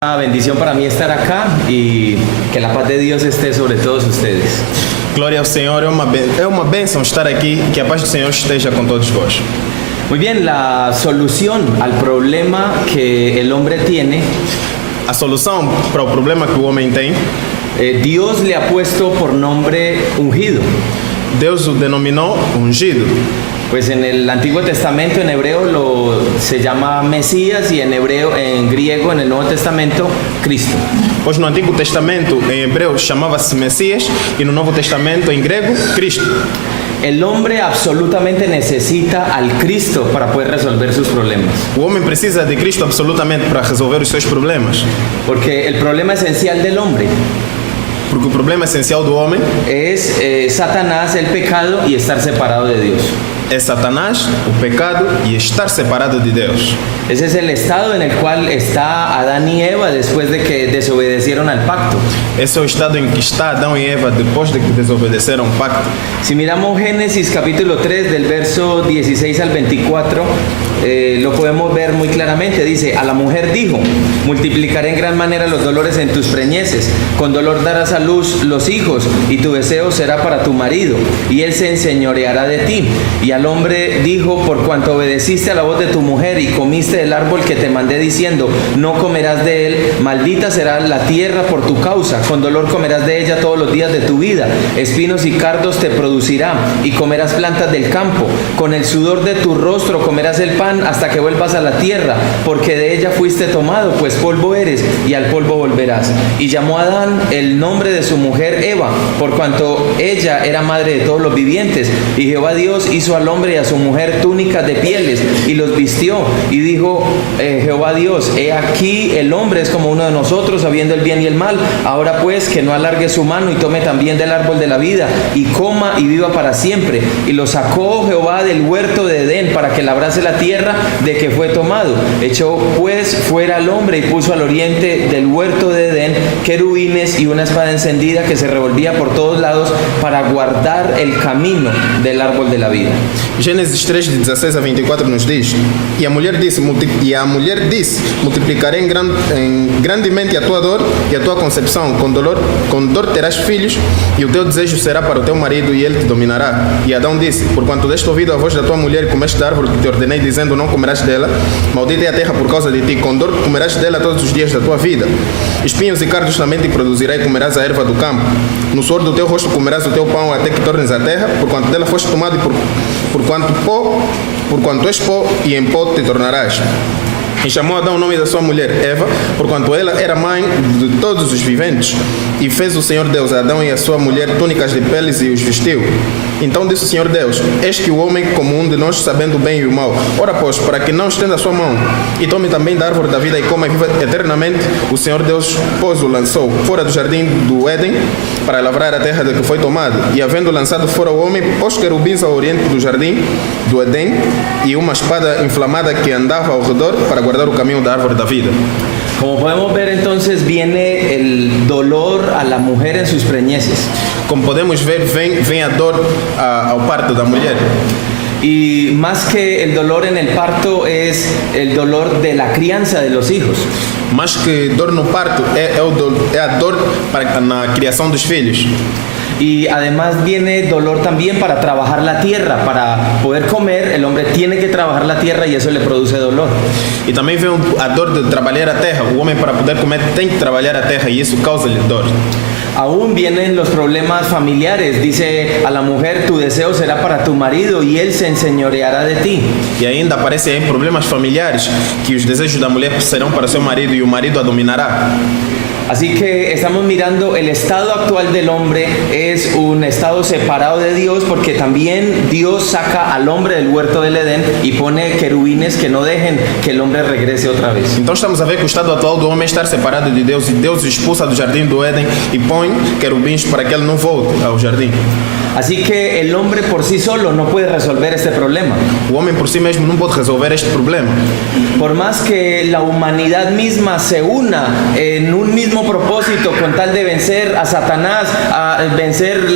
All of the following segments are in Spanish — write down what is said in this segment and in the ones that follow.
Una bendición para mí estar acá y que la paz de Dios esté sobre todos ustedes. Glória ao Senhor, é uma bênção estar aqui, que a paz do Senhor esteja com todos vós. Muy bien, la solución al problema que el hombre tiene, A solução para o problema que o homem tem, Dios le ha puesto por nombre ungido. Deus o denominou ungido. Pues en el Antiguo Testamento en hebreo se llama Mesías y en griego en el Nuevo Testamento Cristo. Pois no Antigo Testamento, em hebreu, chamava-se Messias e no Novo Testamento, em grego, Cristo. El hombre absolutamente necesita al Cristo para poder resolver sus problemas. O homem precisa de Cristo absolutamente para resolver os seus problemas. Porque el problema esencial del hombre Porque o problema essencial do homem es Satanás, el pecado y estar separado de Dios. é Satanás, o pecado e estar separado de Deus. Ese es el estado en el cual está Adán y Eva después de que desobedecieron al pacto. Esse é o estado em que está Adão e Eva depois de que desobedeceram o pacto. Si miramos Génesis capítulo 3 del verso 16 al 24, lo podemos ver muy claramente. Dice, a la mujer dijo, multiplicaré en gran manera los dolores en tus preñeces, con dolor darás a luz los hijos, y tu deseo será para tu marido, y él se enseñoreará de ti. Y al hombre dijo, por cuanto obedeciste a la voz de tu mujer y comiste del árbol que te mandé diciendo, no comerás de él, maldita será la tierra por tu causa, con dolor comerás de ella todos los días de tu vida, espinos y cardos te producirá, y comerás plantas del campo, con el sudor de tu rostro comerás el pan hasta que vuelvas a la tierra, porque de ella fuiste tomado, pues polvo eres, y al polvo volverás. Y llamó a Adán el nombre de su mujer Eva, por cuanto ella era madre de todos los vivientes, y Jehová Dios hizo al hombre y a su mujer túnicas de pieles, y los vistió, y dijo Jehová Dios, he aquí el hombre es como uno de nosotros, sabiendo el bien y el mal. Ahora pues que no alargue su mano y tome también del árbol de la vida, y coma y viva para siempre. Y lo sacó Jehová del huerto de Edén para que labrase la tierra de que fue tomado. Echó pues fuera al hombre y puso al oriente del huerto de Edén querubines y una espada encendida que se revolvía por todos lados para guardar el camino del árbol de la vida. Gênesis 3, de 16 a 24 nos diz, e a mulher disse, multiplicarei grandemente a tua dor e a tua concepção, com dor terás filhos, e o teu desejo será para o teu marido, e ele te dominará. E Adão disse, porquanto deste ouvido a voz da tua mulher e comeste da árvore que te ordenei, dizendo, não comerás dela, maldita é a terra por causa de ti, com dor comerás dela todos os dias da tua vida. Espinhos e cardos também te produzirá, e comerás a erva do campo. No suor do teu rosto comerás o teu pão até que tornes a terra, porquanto dela foste tomado, e porquanto és pó, e em pó te tornarás. E chamou Adão o nome da sua mulher, Eva, porquanto ela era mãe de todos os viventes. E fez o Senhor Deus a Adão e a sua mulher túnicas de peles e os vestiu. Então disse o Senhor Deus, eis que o homem como um de nós, sabendo o bem e o mal. Ora pois, para que não estenda a sua mão, e tome também da árvore da vida e coma e viva eternamente, o Senhor Deus, pois o lançou fora do jardim do Éden, para lavrar a terra de que foi tomado. E havendo lançado fora o homem, pôs querubins ao oriente do jardim do Éden, e uma espada inflamada que andava ao redor, para guardar o caminho da árvore da vida. Como podemos ver, entonces viene el dolor a la mujer en sus preñeces. Como podemos ver, vem a dor ao parto da mulher. Y más que el dolor en el parto es el dolor de la crianza de los hijos. Mais que dor no parto é a dor na criação dos filhos. Y además viene dolor también para trabajar la tierra, para poder comer, el hombre tiene que trabajar la tierra y eso le produce dolor. E também vem a dor de trabalhar a terra. O homem, para poder comer, tem que trabalhar a terra e isso causa-lhe dor. Aún vienen los problemas familiares. Dice a la mujer, tu deseo será para tu marido y él se enseñoreará de ti. E ainda aparecem aí problemas familiares, que os desejos da mulher serão para seu marido e o marido a dominará. Así que estamos mirando el estado actual del hombre es un estado separado de Dios, porque también Dios saca al hombre del huerto del Edén y pone querubines que no dejen que el hombre regrese otra vez. Então estamos a ver que o estado atual do homem é estar separado de Deus, e Deus expulsa do jardim do Éden e põe querubins para que ele não volte ao jardim. Así que el hombre por sí solo no puede resolver este problema. O homem por si mesmo não pode resolver este problema. Por más que la humanidad misma se una en un mismo propósito con tal de vencer a Satanás, a vencer vencer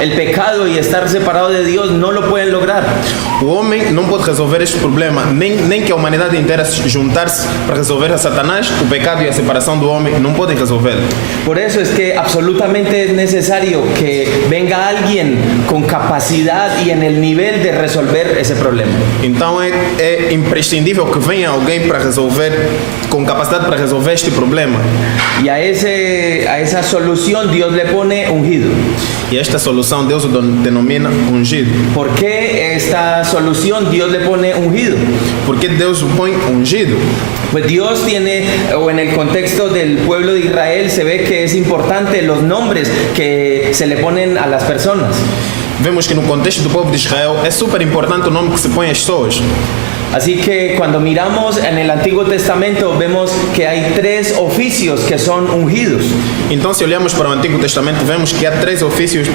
el pecado y estar separado de Dios no lo pueden lograr. O homem não pode resolver este problema, nem que a humanidade inteira se juntar-se para resolver a Satanás, o pecado e a separação do homem não podem resolver. Por eso es que absolutamente es necesario que venga alguien con capacidad y en el nivel de resolver ese problema. Então é imprescindível que venha alguém para resolver, com capacidade para resolver este problema. Y a esa solución Dios le pone ungido. E esta solução Deus o denomina ungido. ¿Por qué esta solución Dios le pone ungido? Por que Deus o põe ungido? Pues Dios tiene, o en el contexto del pueblo de Israel se ve que es importante los nombres que se le ponen a las personas. Vemos que no contexto do povo de Israel é super importante o nome que se põe às pessoas. Así que cuando miramos en el Antiguo Testamento vemos que hay 3 oficios que son ungidos. Então, se olhamos para o Antigo Testamento, vemos que há 3 ofícios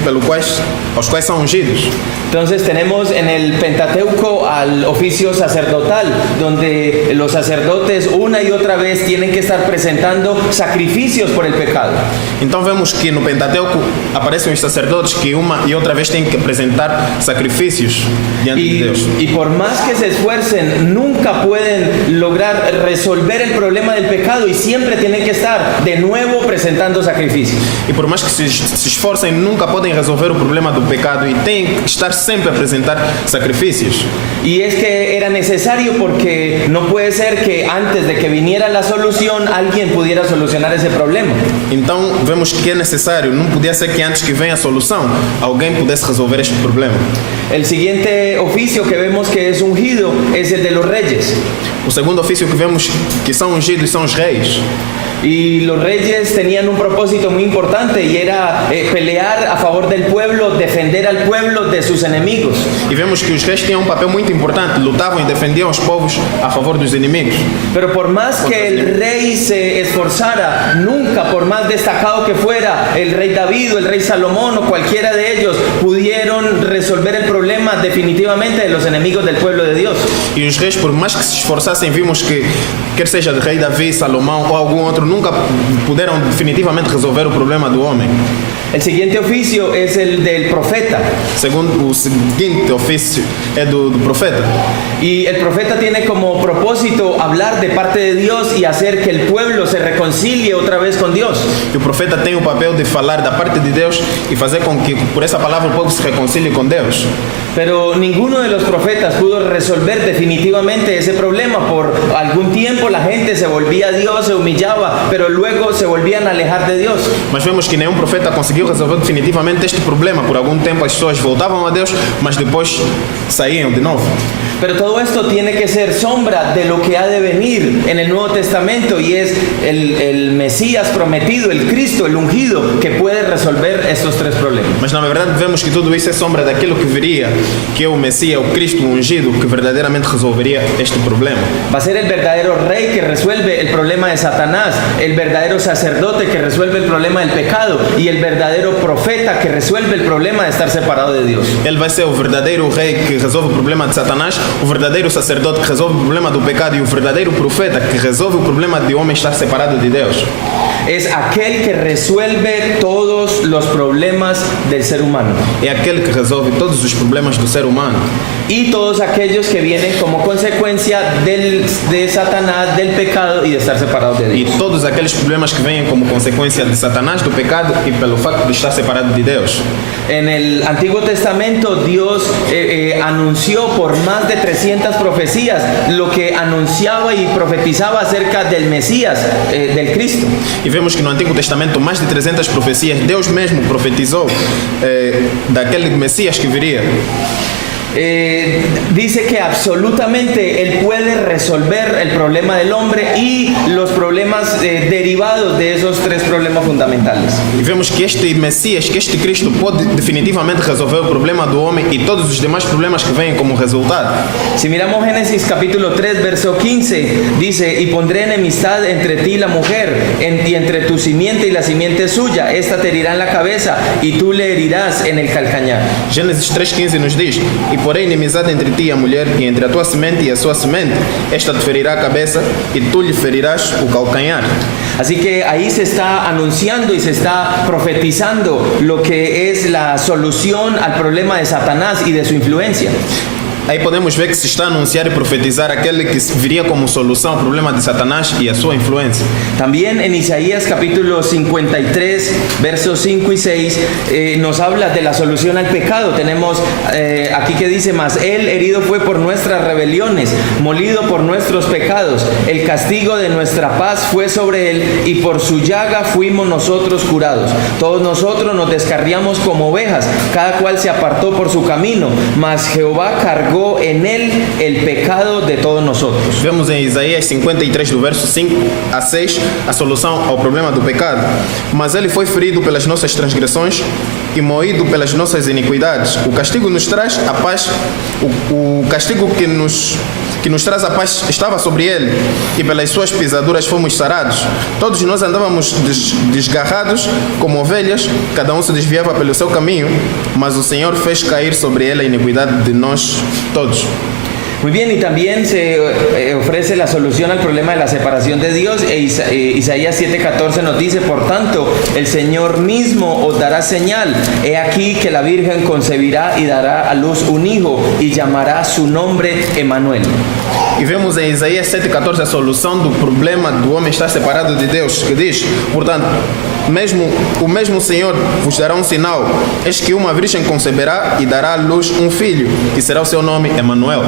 aos quais são ungidos. Entonces tenemos en el Pentateuco al oficio sacerdotal, donde los sacerdotes una y otra vez tienen que estar presentando sacrificios por el pecado. Então vemos que no Pentateuco aparecem os sacerdotes que uma e outra vez têm que apresentar sacrifícios diante de Deus. Y por más que se esfuercen, nunca pueden lograr resolver el problema del pecado y siempre tienen que estar de nuevo presentando sacrificios. E por mais que se esforcem, nunca podem resolver o problema do pecado e têm que estar sempre a apresentar sacrifícios. Y es que era necesario porque no puede ser que antes de que viniera la solución alguien pudiera solucionar ese problema. Então vemos que é necessário, não podia ser que antes que venha a solução, alguém pudesse resolver este problema. El siguiente oficio que vemos que es ungido es el de los reyes. O segundo ofício que vemos que são ungidos são os reis. Y los reyes tenían un propósito muy importante y era pelear a favor del pueblo, defender al pueblo de sus enemigos. E vemos que os reis tinham um papel muito importante, lutavam e defendiam os povos a favor dos inimigos. Pero por más que el rey se esforzara, nunca, por más destacado que fuera el rey David o el rey Salomón o cualquiera de ellos, pudieron resolver el problema definitivamente de los enemigos del pueblo de Dios. E os reis, por mais que se esforçassem, vimos que, quer seja de rei Davi, Salomão ou algum outro, nunca puderam definitivamente resolver o problema do homem. El siguiente oficio es el del profeta. O seguinte ofício é do profeta. Y el profeta tiene como propósito hablar de parte de Dios y hacer que el pueblo se reconcilie otra vez con Dios. E o profeta tem o papel de falar da parte de Deus e fazer com que por essa palavra o povo se reconcilie com Deus. Pero ninguno de los profetas pudo resolver definitivamente ese problema. Por algún tiempo la gente se volvía a Dios, se humillaba, pero luego se volvían a alejar de Dios. Mas vemos que nenhum profeta conseguiu resolver definitivamente este problema. Por algum tempo as pessoas voltavam a Deus, mas depois saíam de novo. Pero todo esto tiene que ser sombra de lo que ha de venir en el Nuevo Testamento y es el Mesías prometido, el Cristo, el ungido, que puede resolver estos 3 problemas. Mas na verdade vemos que tudo isso é sombra daquilo que viria, que é o Messias, o Cristo ungido, que verdadeiramente resolveria este problema. Va a ser el verdadero rey que resuelve el problema de Satanás, el verdadero sacerdote que resuelve el problema del pecado y el verdadero profeta que resuelve el problema de estar separado de Dios. Ele vai ser o verdadeiro rei que resolve o problema de Satanás, o verdadeiro sacerdote que resolve o problema do pecado e o verdadeiro profeta que resolve o problema de homem estar separado de Deus. Es aquel que resuelve todos los problemas del ser humano. É aquele que resolve todos os problemas do ser humano. Y todos aquellos que vienen como consecuencia de Satanás, del pecado y de estar separados de E Dios. todos aqueles problemas que vêm como consequência de Satanás, do pecado e pelo facto de estar separado de Deus. En el Antiguo Testamento Dios anunció por más de 300 profecías lo que anunciaba y profetizaba acerca del Mesías, del Cristo. E vemos que no Antigo Testamento mais de 300 profecias, Deus mesmo profetizou daquele Messias que viria. Dice que absolutamente Él puede resolver el problema del hombre y los problemas derivados de esos 3 problemas fundamentales. E vemos que este Messias, que este Cristo pode definitivamente resolver o problema do homem e todos os demais problemas que vêm como resultado. Si miramos Génesis capítulo 3 verso 15, dice: y pondré enemistad entre ti y la mujer, y entre tu simiente y la simiente suya, esta te herirá en la cabeza y tú le herirás en el calcañar. Gênesis 3,15 nos diz: e porém inimizade entre ti e a mulher, e entre a tua semente e a sua semente. Esta te ferirá a cabeça, e tu lhe ferirás o calcanhar. Así que ahí se está anunciando y se está profetizando lo que es la solución al problema de Satanás y de su influencia. Aí podemos ver que se está a anunciar e profetizar aquele que viria como solução ao problema de Satanás e a sua influência. También en Isaías capítulo 53, versos 5 y 6, nos habla de la solución al pecado. Tenemos aquí que dice: mas él herido fue por nuestras rebeliones, molido por nuestros pecados. El castigo de nuestra paz fue sobre él, y por su llaga fuimos nosotros curados. Todos nosotros nos descarriamos como ovejas, cada cual se apartó por su camino, mas Jehová cargó en él el pecado de todos nosotros. Vemos em Isaías 53, do verso 5 a 6, a solução ao problema do pecado. Mas ele foi ferido pelas nossas transgressões e moído pelas nossas iniquidades. O castigo nos traz a paz, o castigo que nos traz a paz estava sobre ele, e pelas suas pisaduras fomos sarados. Todos nós andávamos desgarrados como ovelhas, cada um se desviava pelo seu caminho, mas o Senhor fez cair sobre ele a iniquidade de nós todos. Muy bien, y también se ofrece la solución al problema de la separación de Dios. Isaías 7:14 nos dice: por tanto, el Señor mismo os dará señal. He aquí que la Virgen concebirá y dará a luz un hijo, y llamará su nombre Emanuel. E vemos em Isaías 7:14 a solução do problema do homem estar separado de Deus, que diz: portanto, o mesmo Senhor vos dará um sinal, eis que uma virgem conceberá e dará à luz um filho, e será o seu nome Emanuel.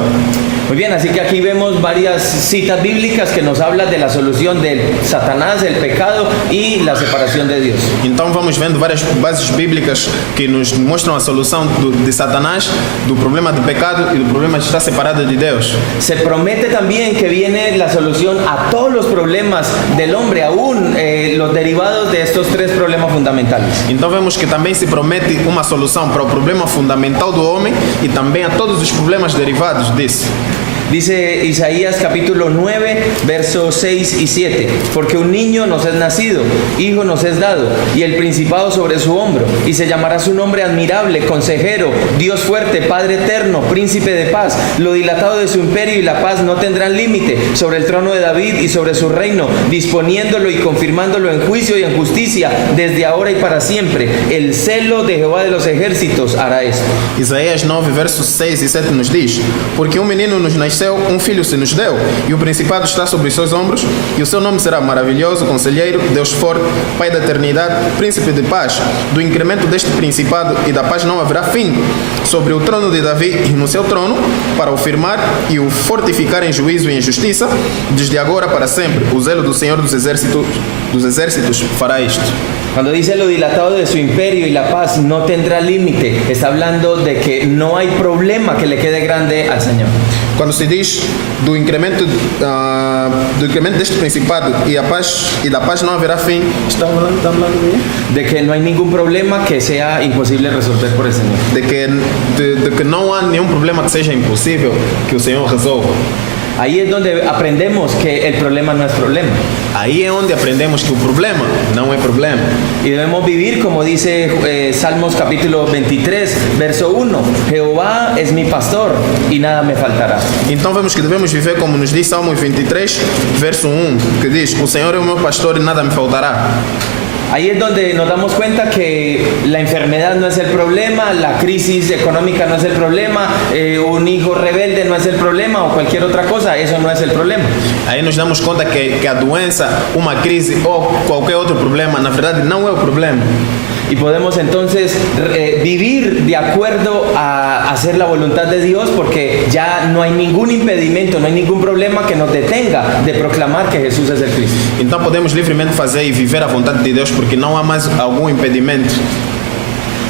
Muy bien, así que aquí vemos varias citas bíblicas que nos hablan de la solución del Satanás, del pecado y la separación de Dios. Então vamos vendo várias bases bíblicas que nos mostram a solução de Satanás, do problema do pecado e do problema de estar separado de Deus. Se promete también que viene la solución a todos los problemas del hombre, aún los derivados de estos tres problemas fundamentales. Então vemos que também se promete uma solução para o problema fundamental do homem e também a todos os problemas derivados disso. Dice Isaías capítulo 9, versos 6 y 7: porque un niño nos es nacido, hijo nos es dado, y el principado sobre su hombro, y se llamará su nombre admirable, consejero, Dios fuerte, Padre eterno, príncipe de paz. Lo dilatado de su imperio y la paz no tendrán límite sobre el trono de David y sobre su reino, disponiéndolo y confirmándolo en juicio y en justicia desde ahora y para siempre. El celo de Jehová de los ejércitos hará esto. Isaías 9, versos 6 e 7 nos diz: porque um menino nos nasceu, um filho se nos deu, e o principado está sobre os seus ombros, e o seu nome será maravilhoso, conselheiro, Deus forte, Pai da eternidade, príncipe de paz. Do incremento deste principado e da paz não haverá fim, sobre o trono de Davi e no seu trono, para o firmar e o fortificar em juízo e em justiça, desde agora para sempre. O zelo do Senhor dos exércitos fará isto. Cuando dice lo dilatado de su imperio y la paz no tendrá límite, está hablando de que no hay problema que le quede grande al Señor. Quando se diz do incremento deste principado e da paz não haverá fim, está hablando de que no hay ningún problema que sea imposible resolver por el Señor. de que não há nenhum problema que seja impossível que o Senhor resolva. Ahí es donde aprendemos que el problema no es problema. Aí é onde aprendemos que o problema não é problema. Y debemos vivir como dice Salmos capítulo 23, verso 1. Jehová es mi pastor y nada me faltará. Então vemos que devemos viver como nos diz Salmos 23, verso 1, que diz: o Senhor é o meu pastor e nada me faltará. Ahí es donde nos damos cuenta que la enfermedad no es el problema, la crisis económica no es el problema, un hijo rebelde no es el problema o cualquier otra cosa, eso no es el problema. Aí nos damos conta que a doença, uma crise ou qualquer outro problema, na verdade não é o problema. Y podemos entonces vivir de acuerdo a hacer la voluntad de Dios, porque ya no hay ningún impedimento, no hay ningún problema que nos detenga de proclamar que Jesús es el Cristo. Então podemos livremente fazer e viver a vontade de Deus, porque não há mais algum impedimento.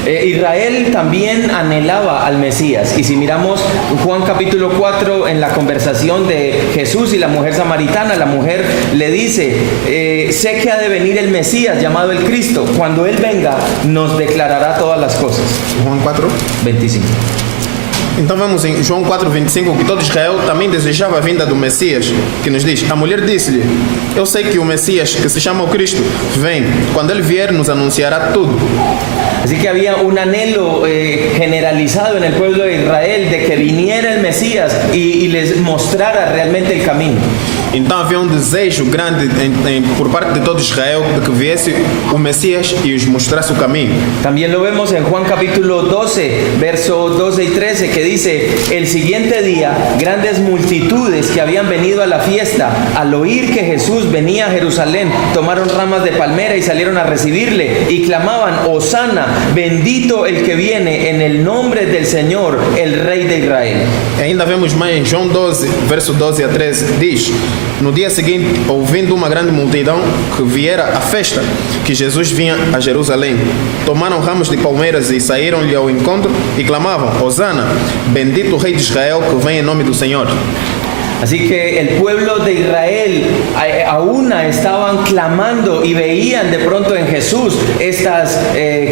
Israel también anhelaba al Mesías, y si miramos Juan capítulo 4 en la conversación de Jesús y la mujer samaritana, la mujer le dice: sé que ha de venir el Mesías llamado el Cristo, cuando Él venga nos declarará todas las cosas. Juan 4, 25. Então vemos em João 4:25 que todo Israel também desejava a vinda do Messias, que nos diz: a mulher disse-lhe: eu sei que o Messias, que se chama o Cristo, vem. Quando ele vier, nos anunciará tudo. Así que había un anhelo generalizado en el pueblo de Israel de que viniera el Mesías y les mostrara realmente el camino. Então havia um desejo grande por parte de todo Israel de que viesse o Messias e os mostrasse o caminho. También lo vemos en Juan capítulo 12, versos 12 y 13, que dice: el siguiente día, grandes multitudes que habían venido a la fiesta, al oír que Jesús venía a Jerusalén, tomaron ramas de palmera y salieron a recibirle y clamaban: Hosana, bendito el que viene en el nombre del Señor, el Rey de Israel. Ainda vemos mais em João 12, verso 12 a 13, diz: no dia seguinte, ouvindo uma grande multidão que viera à festa, que Jesus vinha a Jerusalém, tomaram ramos de palmeiras e saíram-lhe ao encontro e clamavam: Hosana, bendito o Rei de Israel que vem em nome do Senhor. Así que el pueblo de Israel a una estaban clamando y veían de pronto en Jesús estas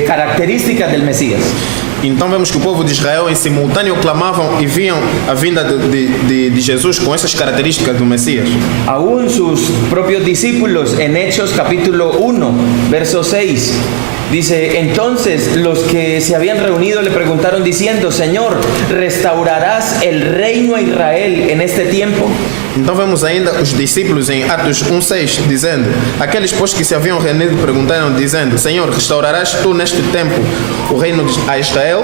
características del Mesías. Então vemos que o povo de Israel em simultâneo clamavam e viam a vinda de Jesus com essas características do Messias. Aún sus propios discípulos en Hechos capítulo 1, verso 6, dice: entonces los que se habían reunido le preguntaron diciendo: Señor, ¿restaurarás el reino a Israel en este tiempo? Então vemos ainda os discípulos em Atos 1:6 dizendo: aqueles pois que se haviam reunido perguntaram dizendo: Senhor, restaurarás tu neste tempo o reino a Israel?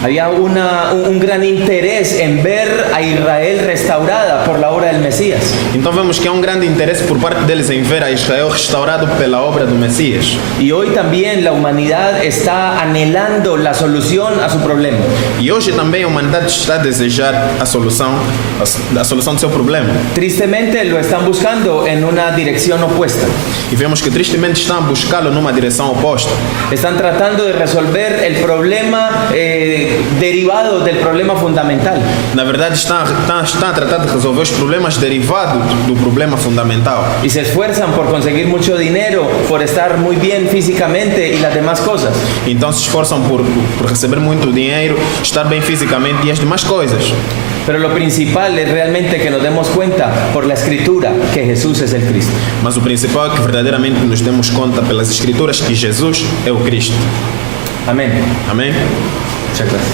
Había un gran interés en ver a Israel restaurada por la obra del Mesías. Então vemos que há grande interesse por parte deles em ver a Israel restaurado pela obra do Messias. Y hoy también la humanidad está anhelando la solución a su problema. E hoje também a humanidade está a desejar a solução do seu problema. Tristemente lo están buscando en una dirección opuesta. E vemos que tristemente estão a buscá-lo numa direção oposta. Están tratando de resolver el problema derivado del problema fundamental. Na verdade, estão a tratar de resolver os problemas derivados do problema fundamental. Y se esfuerzan por conseguir mucho dinero, por estar muy bien físicamente y las demás cosas. Então se esforçam por receber muito dinheiro, estar bem fisicamente e as demais coisas. Pero lo principal es realmente que nos demos cuenta por la Escritura que Jesús es el Cristo. Mas o principal é que verdadeiramente nos demos conta pelas Escrituras que Jesus é o Cristo. Amén. Amém? Muchas gracias.